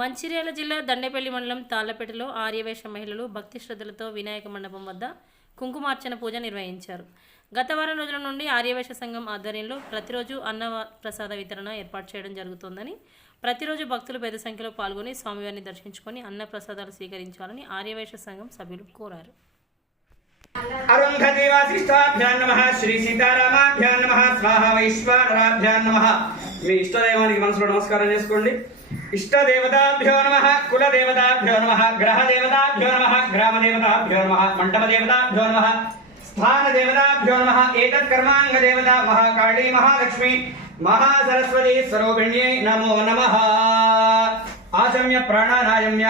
మంచిర్యాల జిల్లా దండేపల్లి మండలం తాళ్ళపేటలో ఆర్యవేశ మహిళలు భక్తి శ్రద్ధలతో వినాయక మండపం వద్ద కుంకుమార్చన పూజ నిర్వహించారు. గత వారం రోజుల నుండి ఆర్యవేశ సంఘం ఆధ్వర్యంలో ప్రతిరోజు అన్న ప్రసాద వితరణ ఏర్పాటు చేయడం జరుగుతోందని ప్రతిరోజు భక్తులు పెద్ద సంఖ్యలో పాల్గొని స్వామివారిని దర్శించుకొని అన్న ప్రసాదాలు స్వీకరించాలని ఆర్యవేశ సంఘం సభ్యులు కోరారు. అరుంధదేవాశిష్టాభ్యాన్ నమ శ్రీ సీతారామాభ్యాన్ నమ స్వాహ వైశ్వానరాభ్యాం నమ. మీ ఇష్టదైవానికి మనసులో నమస్కారం చేసుకోండి. ఇష్టదేవతాభ్యో నమ కులదేవతాభ్యో నమ గ్రహదేవతాభ్యో నమ గ్రామదేవతాభ్యో నమ మండపదేవతాభ్యో నమ స్థానదేవతాభ్యో నమ ఏతత్ కర్మాంగదేవత మహాకాళీ మహాలక్ష్మి మహాసరస్వతి స్వరూపిణ్యై నమో నమ. ఆచమ్య ప్రాణానాయమ్య.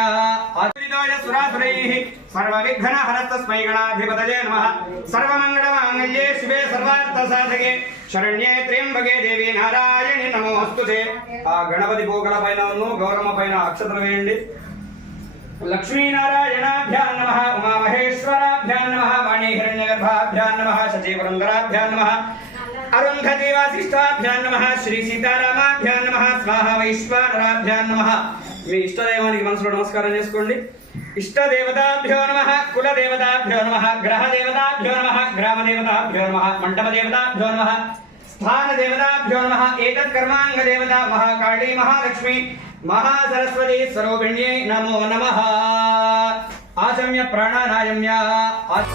ఆచరితాయ సురాసురైః సర్వవిఘ్నహరస్తస్మై గణాధిపతయే నమః. సర్వమంగళమాంగళ్యే శివే సర్వార్థ సాధకే శరణ్యే త్ర్యంబకే దేవి నారాయణ. నమోస్తుతే ఆ గణపతి పోగల పైన గౌరమ్మ పైన అక్షతలు వేయండి. లక్ష్మీనారాయణాభ్యాం నమ ఉమామహేశ్వరాభ్యాం నమ వాణీ హిరణ్యగర్భాభ్యాం నమ శచీపురందరాభ్యాం నమ అరుంధతి వాసిష్ఠాభ్యాం నమ శ్రీ సీతారామాభ్యాం నమ స్వాహ వైశ్వానరాభ్యాం నమ. మీ ఇష్టదైవానికి మనసులో నమస్కారం చేసుకోండి. ఇష్టదేవతాభ్యో నమ కులదేవతాభ్యో నమ గ్రహదేవతాభ్యో నమ గ్రామదేవతాభ్యో నమ మండపదేవతాభ్యో నమ. స్థానదేవతాభ్యో నమ ఏతత్ కర్మాంగదేవత మహాకాళీ మహాలక్ష్మి మహాసరస్వతి స్వరూపిణ్యై నమో నమః ఆచమ్య ప్రాణానాయమ్య ఆ-